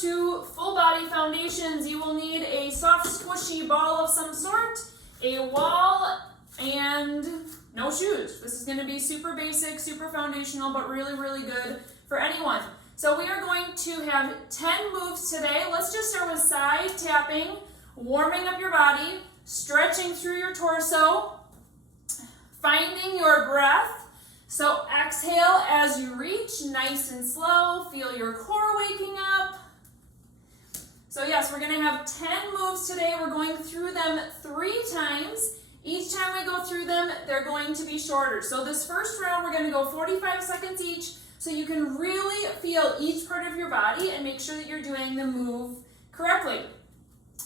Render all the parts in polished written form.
to full body foundations, you will need a soft, squishy ball of some sort, a wall, and no shoes. This is going to be super basic, super foundational, but really, really good for anyone. So we are going to have 10 moves today. Let's just start with side tapping, warming up your body, stretching through your torso, finding your breath. So exhale as you reach, nice and slow. Feel your core waking up. So yes, we're going to have 10 moves today. We're going through them 3 times. Each time we go through them, they're going to be shorter. So this first round, we're going to go 45 seconds each, so you can really feel each part of your body and make sure that you're doing the move correctly.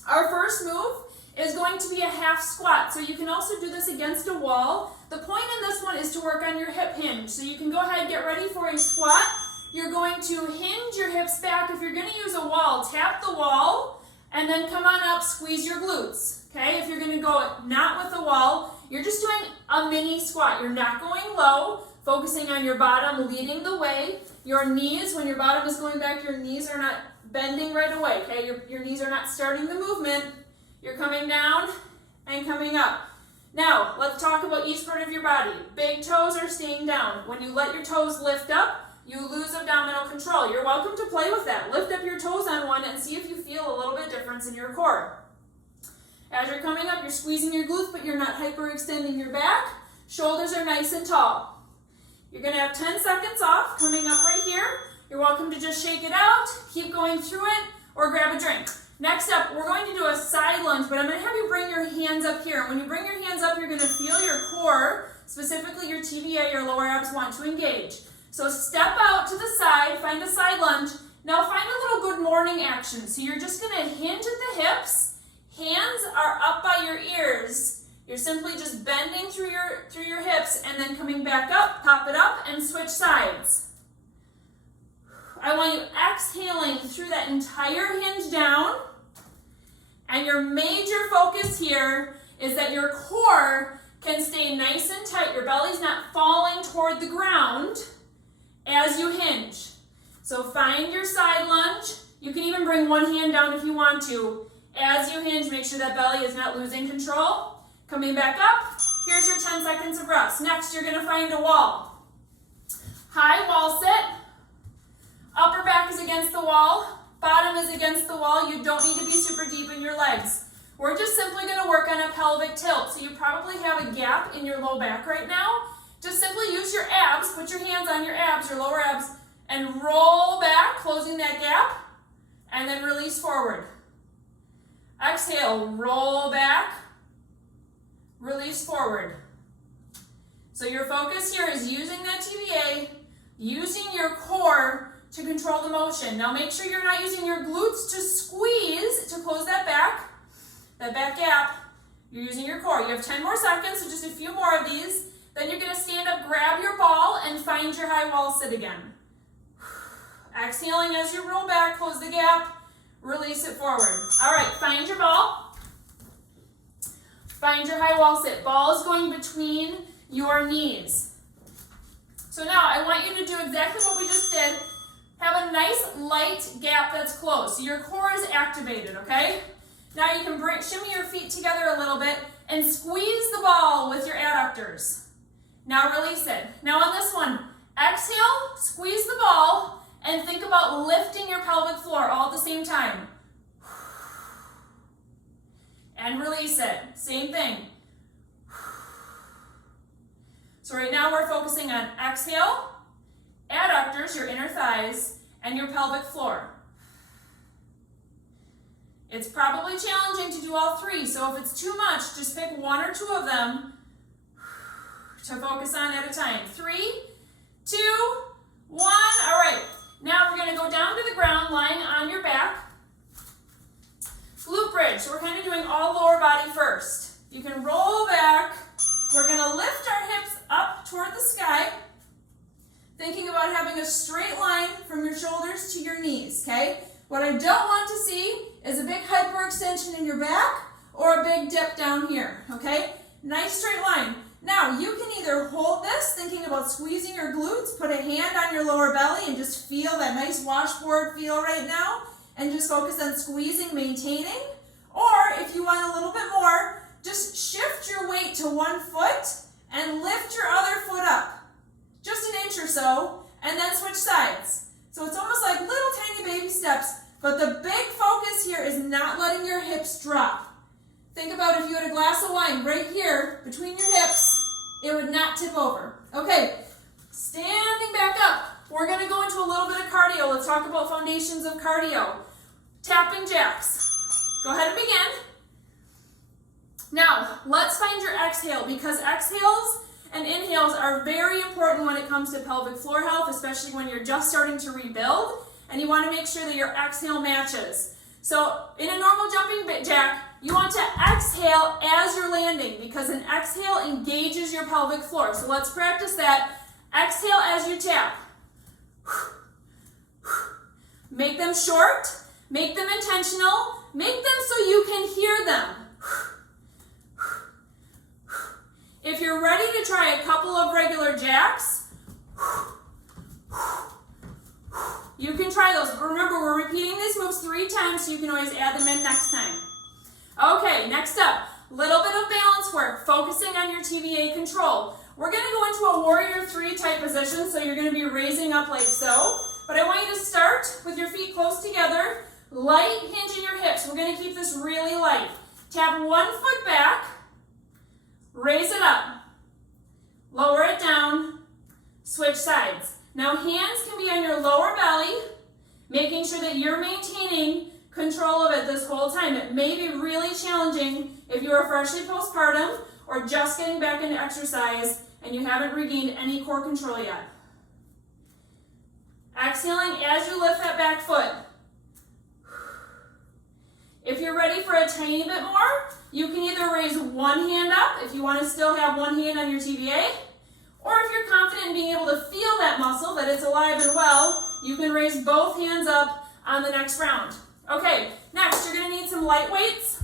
Our first move is going to be a half squat. So you can also do this against a wall. The point in this one is to work on your hip hinge. So you can go ahead and get ready for a squat. You're going to hinge your hips back. If you're going to use a wall, tap the wall and then come on up, squeeze your glutes. Okay, if you're going to go not with a wall, you're just doing a mini squat. You're not going low, focusing on your bottom leading the way. Your knees, when your bottom is going back, your knees are not bending right away. Okay, your knees are not starting the movement. You're coming down and coming up. Now, let's talk about each part of your body. Big toes are staying down. When you let your toes lift up, you lose abdominal control. You're welcome to play with that. Lift up your toes on one and see if you feel a little bit difference in your core. As you're coming up, you're squeezing your glutes, but you're not hyperextending your back. Shoulders are nice and tall. You're going to have 10 seconds off coming up right here. You're welcome to just shake it out, keep going through it, or grab a drink. Next up, we're going to do a side lunge, but I'm going to have you bring your hands up here. When you bring your hands up, you're going to feel your core, specifically your TVA, your lower abs, want to engage. So step out to the side, find a side lunge. Now find a little good morning action. So you're just going to hinge at the hips. Hands are up by your ears. You're simply just bending through your hips and then coming back up, pop it up, and switch sides. I want you exhaling through that entire hinge down. And your major focus here is that your core can stay nice and tight. Your belly's not falling toward the ground as you hinge. So find your side lunge. You can even bring one hand down if you want to. As you hinge, make sure that belly is not losing control. Coming back up, here's your 10 seconds of rest. Next, you're going to find a wall. High wall sit. Upper back is against the wall. Bottom is against the wall. You don't need to be super deep in your legs. We're just simply going to work on a pelvic tilt. So you probably have a gap in your low back right now. Just simply use your abs, put your hands on your abs, your lower abs, and roll back, closing that gap, and then release forward. Exhale, roll back, release forward. So your focus here is using that TVA, using your core to control the motion. Now make sure you're not using your glutes to squeeze to close that back gap. You're using your core. You have 10 more seconds, so just a few more of these. Then you're going to stand up, grab your ball, and find your high wall sit again. Exhaling as you roll back, close the gap, release it forward. All right, find your ball. Find your high wall sit. Ball is going between your knees. So now I want you to do exactly what we just did. Have a nice light gap that's closed. So your core is activated, okay? Now you can shimmy your feet together a little bit and squeeze the ball with your adductors. Now release it. Now on this one, exhale, squeeze the ball, and think about lifting your pelvic floor all at the same time. And release it. Same thing. So right now we're focusing on exhale, adductors, your inner thighs, and your pelvic floor. It's probably challenging to do all 3, so if it's too much, just pick 1 or 2 of them to focus on at a time. 3, 2, 1. All right, now we're going to go down to the ground, lying on your back. Glute bridge, so we're kind of doing all lower body first. You can roll back. We're going to lift our hips up toward the sky, thinking about having a straight line from your shoulders to your knees, okay? What I don't want to see is a big hyperextension in your back or a big dip down here, okay? Nice straight line. Now, you can either hold this, thinking about squeezing your glutes, put a hand on your lower belly and just feel that nice washboard feel right now. and just focus on squeezing, maintaining. Or if you want a little bit more, just shift your weight to one foot and lift your other foot up. Just an inch or so, and then switch sides. So it's almost like little tiny baby steps, but the big focus here is not letting your hips drop. Think about if you had a glass of wine right here between your hips, it would not tip over. Okay, standing back up. We're going to go into a little bit of cardio. Let's talk about foundations of cardio. Tapping jacks. Go ahead and begin. Now, let's find your exhale, because exhales and inhales are very important when it comes to pelvic floor health, especially when you're just starting to rebuild, and you want to make sure that your exhale matches. So in a normal jumping jack, you want to exhale as you're landing, because an exhale engages your pelvic floor. So let's practice that. Exhale as you tap. Make them short, make them intentional, make them so you can hear them. If you're ready to try a couple of regular jacks, you can try those. Remember, we're repeating these moves 3 times, so you can always add them in next time. Okay, next up, little bit of balance work, focusing on your TVA control. We're going to go into a warrior 3 type position, so you're going to be raising up like so. But I want you to start with your feet close together, light hinge in your hips. We're going to keep this really light. Tap one foot back, raise it up, lower it down, switch sides. Now hands can be on your lower belly, making sure that you're maintaining control of it this whole time. It may be really challenging if you are freshly postpartum or just getting back into exercise and you haven't regained any core control yet. Exhaling as you lift that back foot. If you're ready for a tiny bit more, you can either raise one hand up if you want to still have one hand on your TVA, or if you're confident in being able to feel that muscle, that it's alive and well, you can raise both hands up on the next round. Okay, next you're going to need some light weights.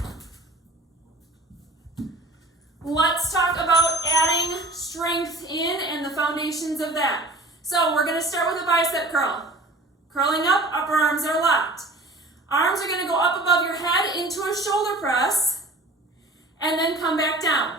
Let's talk about adding strength in and the foundations of that. So we're going to start with a bicep curl. Curling up, upper arms are locked. Arms are going to go up above your head into a shoulder press and then come back down.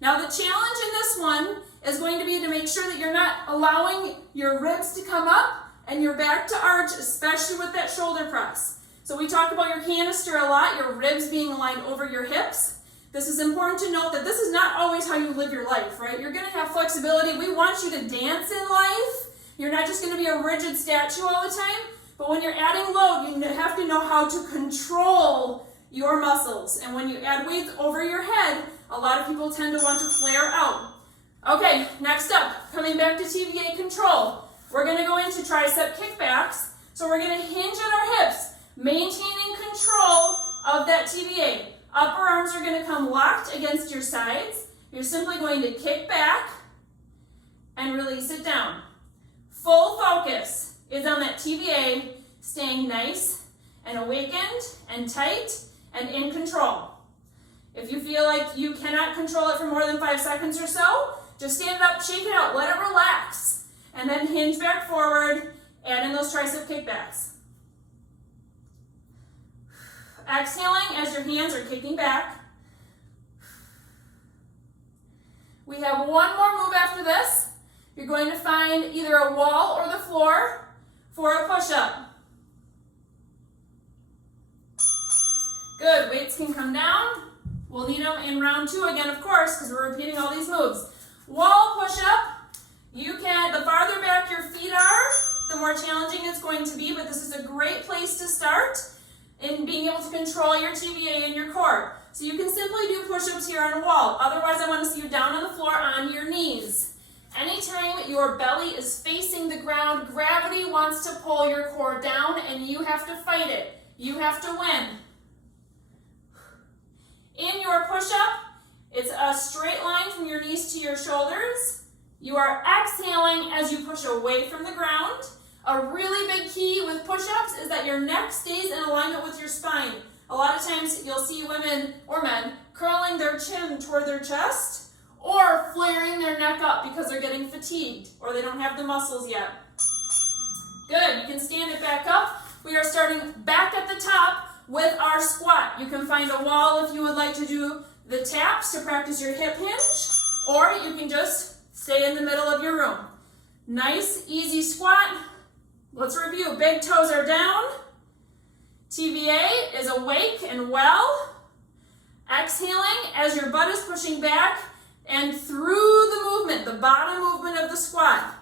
Now the challenge in this one is going to be to make sure that you're not allowing your ribs to come up and your back to arch, especially with that shoulder press. So we talk about your canister a lot, your ribs being aligned over your hips. This is important to note that this is not always how you live your life, right? You're going to have flexibility. We want you to dance in life. You're not just going to be a rigid statue all the time. But when you're adding load, you have to know how to control your muscles. And when you add weight over your head, a lot of people tend to want to flare out. Okay, next up, coming back to TVA control. We're going to go into tricep kickbacks. So we're going to hinge at our hips, maintaining control of that TVA. Upper arms are going to come locked against your sides. You're simply going to kick back and release it down. Full focus is on that TVA, staying nice and awakened and tight and in control. If you feel like you cannot control it for more than 5 seconds or so, just stand it up, shake it out, let it relax, and then hinge back forward, add in those tricep kickbacks. Exhaling as your hands are kicking back. We have one more move after this. You're going to find either a wall or the floor for a push-up. Good, weights can come down. We'll need them in round 2 again, of course, because we're repeating all these moves. Wall push-up. You can, the farther back your feet are, the more challenging it's going to be, but this is a great place to start in being able to control your TVA and your core. So you can simply do push-ups here on a wall. Otherwise, I want to see you down on the floor on your knees. Anytime your belly is facing the ground, gravity wants to pull your core down and you have to fight it. You have to win. In your push-up, it's a straight line from your knees to your shoulders. You are exhaling as you push away from the ground. A really big key with push-ups is that your neck stays in alignment with your spine. A lot of times you'll see women or men curling their chin toward their chest or flaring their neck up because they're getting fatigued or they don't have the muscles yet. Good, you can stand it back up. We we are starting back at the top with our squat. You can find a wall if you would like to do the taps to practice your hip hinge, or you can just stay in the middle of your room. Nice, easy squat. Let's review. Big toes are down. TVA is awake and well. Exhaling as your butt is pushing back and through the movement, the bottom movement of the squat.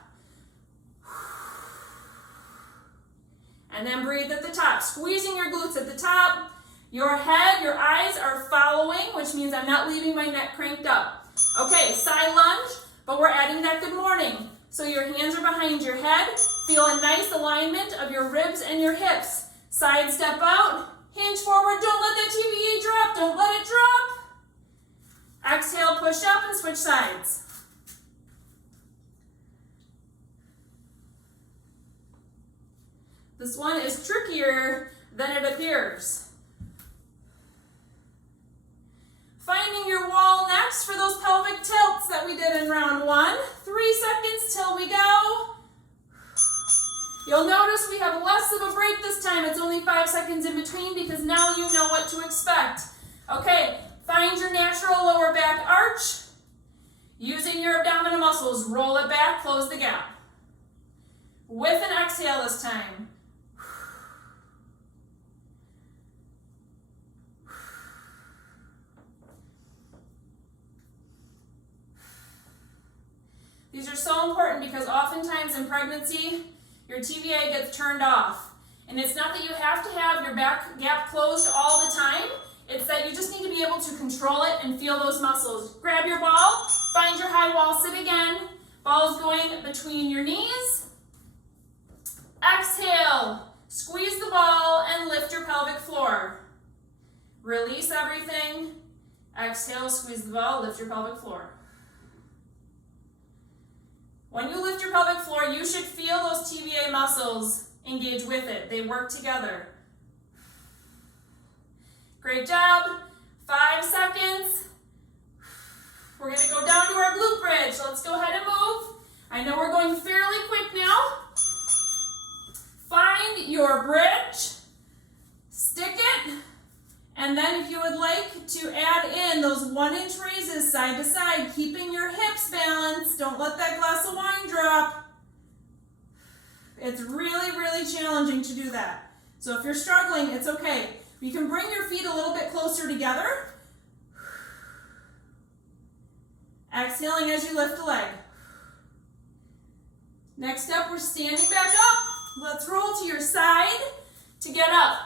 And then breathe at the top, squeezing your glutes at the top. Your head, your eyes are following, which means I'm not leaving my neck cranked up. Okay, side lunge, but we're adding that good morning. So your hands are behind your head. Feel a nice alignment of your ribs and your hips. Side step out, hinge forward. Don't let that TVA drop. Don't let it drop. Exhale, push up and switch sides. This one is trickier than it appears. Finding your wall next for those pelvic tilts that we did in round 1. 3 seconds till we go. You'll notice we have less of a break this time. It's only 5 seconds in between because now you know what to expect. Okay, find your natural lower back arch. Using your abdominal muscles, roll it back, close the gap. With an exhale this time. These are so important because oftentimes in pregnancy, your TVA gets turned off. And it's not that you have to have your back gap closed all the time. It's that you just need to be able to control it and feel those muscles. Grab your ball, find your high wall, sit again. Ball's going between your knees. Exhale, squeeze the ball and lift your pelvic floor. Release everything. Exhale, squeeze the ball, lift your pelvic floor. When you lift your pelvic floor, you should feel those TVA muscles engage with it. They work together. Great job. 5 seconds. We're going to go down to our glute bridge. Let's go ahead and move. I know we're going fairly quick now. Find your bridge. Stick it. And then if you would like to add in those 1-inch raises side to side, keeping your hips balanced. Don't let that glass of wine drop. It's really, really challenging to do that. So if you're struggling, it's okay. You can bring your feet a little bit closer together. Exhaling as you lift the leg. Next up, we're standing back up. Let's roll to your side to get up.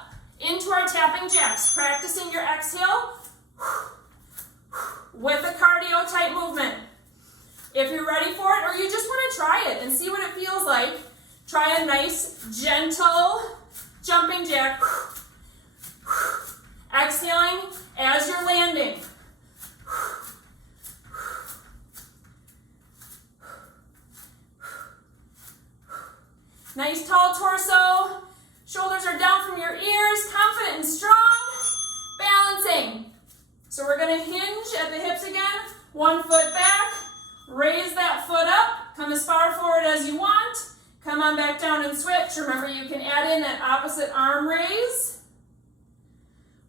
Into our tapping jacks, practicing your exhale with a cardio type movement. If you're ready for it, or you just want to try it and see what it feels like, try a nice, gentle jumping jack. Exhaling as you're landing. Nice tall torso. Shoulders are down from your ears, confident and strong, balancing. So we're going to hinge at the hips again, 1 foot back, raise that foot up, come as far forward as you want, come on back down and switch. Remember, you can add in that opposite arm raise,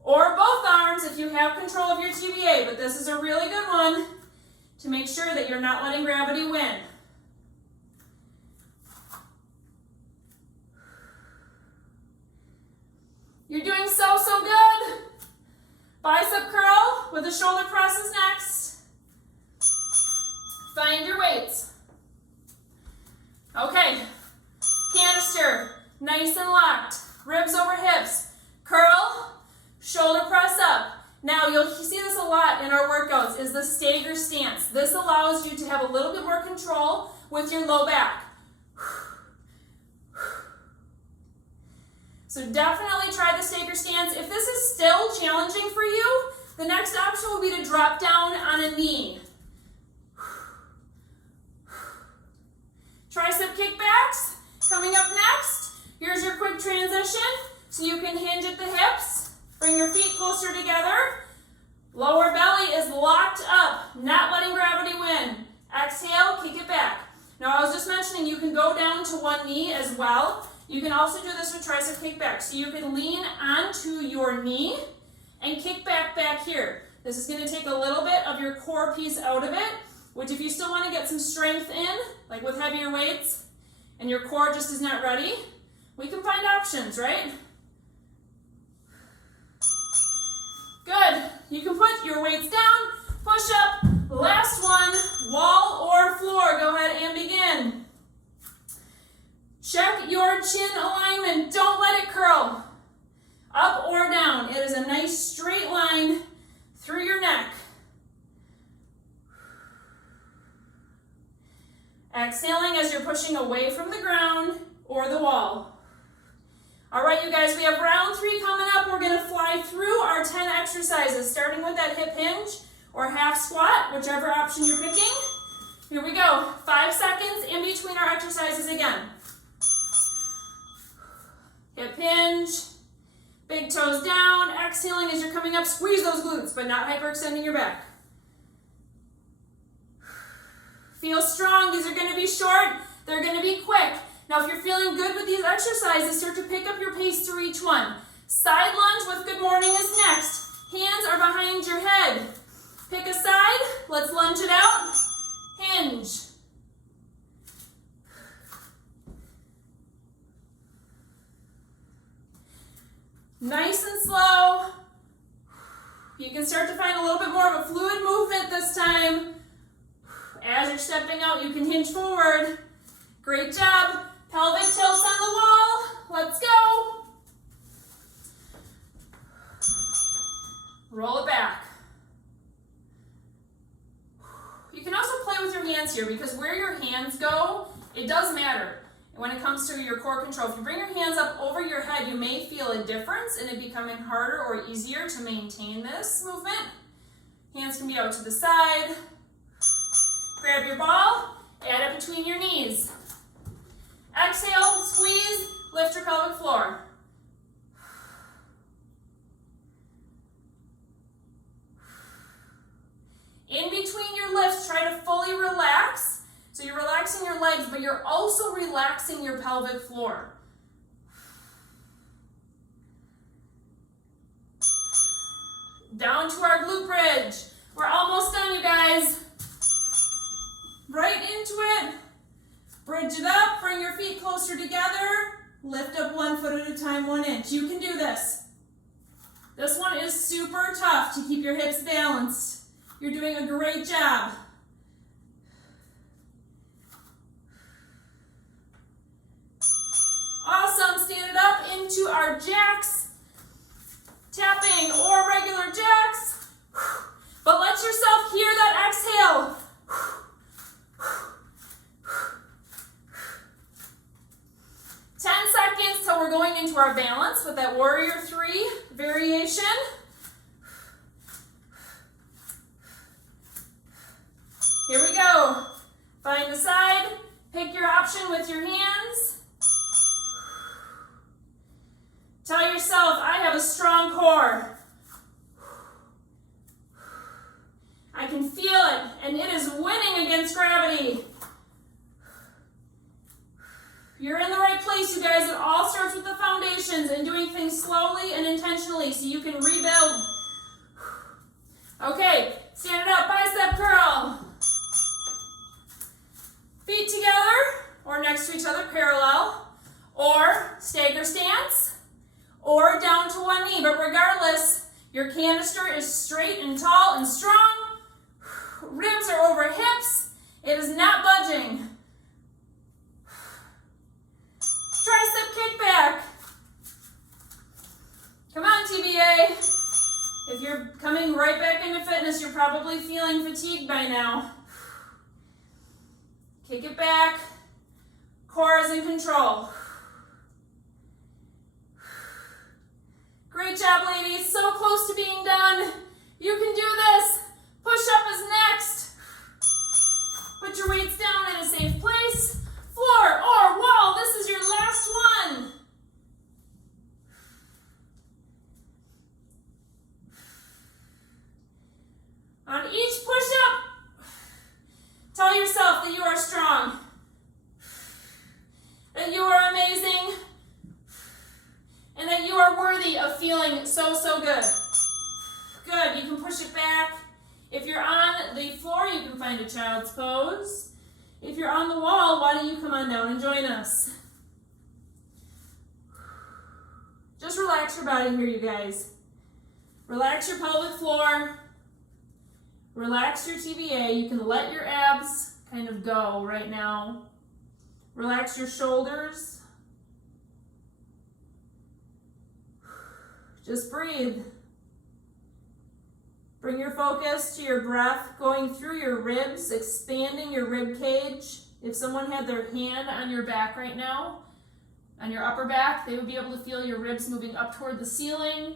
or both arms if you have control of your TVA, but this is a really good one to make sure that you're not letting gravity win. You're doing so good. Bicep curl with the shoulder presses next. Find your weights. Okay, canister, nice and locked. Ribs over hips. Curl, shoulder press up. Now you'll see this a lot in our workouts is the stagger stance. This allows you to have a little bit more control with your low back. So definitely try the stagger stance. If this is still challenging for you, the next option will be to drop down on a knee. Tricep kickbacks coming up next. Here's your quick transition. So you can hinge at the hips, bring your feet closer together. Lower belly is locked up, not letting gravity win. Exhale, kick it back. Now I was just mentioning you can go down to one knee as well. You can also do this with tricep kickback. So you can lean onto your knee and kick back here. This is going to take a little bit of your core piece out of it, which if you still want to get some strength in, like with heavier weights, and your core just is not ready, we can find options, right? Good. You can put your weights down, push up, last one, wall or floor. Go ahead and begin. Check your chin alignment. Don't let it curl. Up or down. It is a nice straight line through your neck. Exhaling as you're pushing away from the ground or the wall. All right, you guys, we have round 3 coming up. We're going to fly through our 10 exercises, starting with that hip hinge or half squat, whichever option you're picking. Here we go. 5 seconds in between our exercises again. Hip hinge, big toes down, exhaling as you're coming up. Squeeze those glutes, but not hyperextending your back. Feel strong. These are going to be short. They're going to be quick. Now, if you're feeling good with these exercises, start to pick up your pace through each one. Side lunge with good morning is next. Hands are behind your head. Pick a side. Let's lunge it out. Hinge. Nice and slow. You can start to find a little bit more of a fluid movement this time. As you're stepping out, you can hinge forward. Great job. Pelvic tilts on the wall. Let's go. Roll it back. You can also play with your hands here because where your hands go, it does matter when it comes to your core control. If you bring your hands up over your head, you may feel a difference in it becoming harder or easier to maintain this movement. Hands can be out to the side. Grab your ball, add it between your knees. Exhale, squeeze, lift your pelvic floor. In between your lifts, try to fully relax. So you're relaxing your legs, but you're also relaxing your pelvic floor. Down to our glute bridge. We're almost done, you guys. Right into it. Bridge it up, bring your feet closer together. Lift up 1 foot at a time, 1 inch. You can do this. This one is super tough to keep your hips balanced. You're doing a great job. Awesome, stand it up into our jacks. Tapping or regular jacks. But let yourself hear that exhale. 10 seconds till we're going into our balance with that warrior 3 variation. Here we go. Find the side, pick your option with your hands. Tell yourself, I have a strong core. I can feel it, and it is winning against gravity. You're in the right place, you guys. It all starts with the foundations and doing things slowly and intentionally so you can rebuild. Okay, stand it up, bicep curl. Feet together or next to each other, parallel, or stagger stance, or down to one knee. But regardless, your canister is straight and tall and strong. Ribs are over hips. It is not budging. Tricep kickback. Come on, TBA. If you're coming right back into fitness, you're probably feeling fatigued by now. Kick it back. Core is in control. Great job, ladies. So close to being done. You can do this. Push up is next. Put your weights down in a safe place. Floor or wall. This is your last one. On each push-up, tell yourself that you are strong, that you are amazing, feeling so, so good. Good, you can push it back. If you're on the floor, you can find a child's pose. If you're on the wall, why don't you come on down and join us? Just relax your body here, you guys. Relax your pelvic floor. Relax your TVA. You can let your abs kind of go right now. Relax your shoulders. Just breathe. Bring your focus to your breath going through your ribs, expanding your rib cage. If someone had their hand on your back right now, on your upper back, they would be able to feel your ribs moving up toward the ceiling.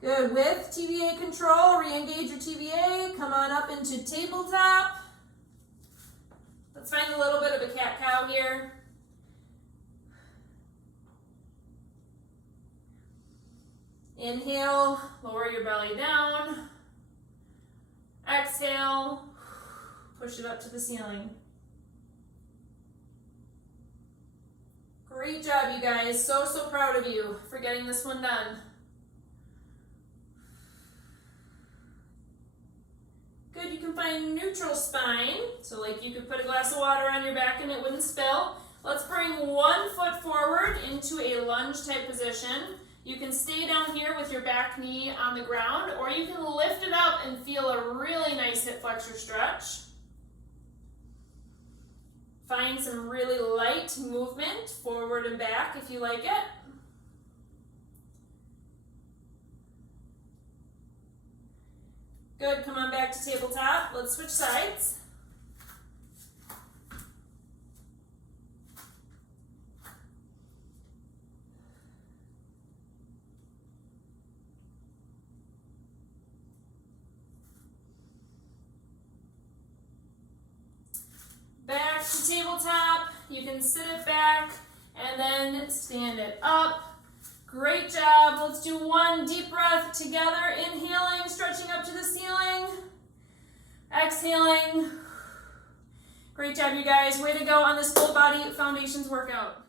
Good. With TVA control, re-engage your TVA. Come on up into tabletop. Let's find a little bit of a cat-cow here. Inhale, lower your belly down. Exhale, push it up to the ceiling. Great job, you guys. So, so proud of you for getting this one done. Good, you can find neutral spine. So like you could put a glass of water on your back and it wouldn't spill. Let's bring one foot forward into a lunge type position. You can stay down here with your back knee on the ground, or you can lift it up and feel a really nice hip flexor stretch. Find some really light movement forward and back if you like it. Good, come on back to tabletop. Let's switch sides. Back to tabletop. You can sit it back and then stand it up. Great job. Let's do one deep breath together. Inhaling, stretching up to the ceiling. Exhaling. Great job, you guys. Way to go on this full body foundations workout.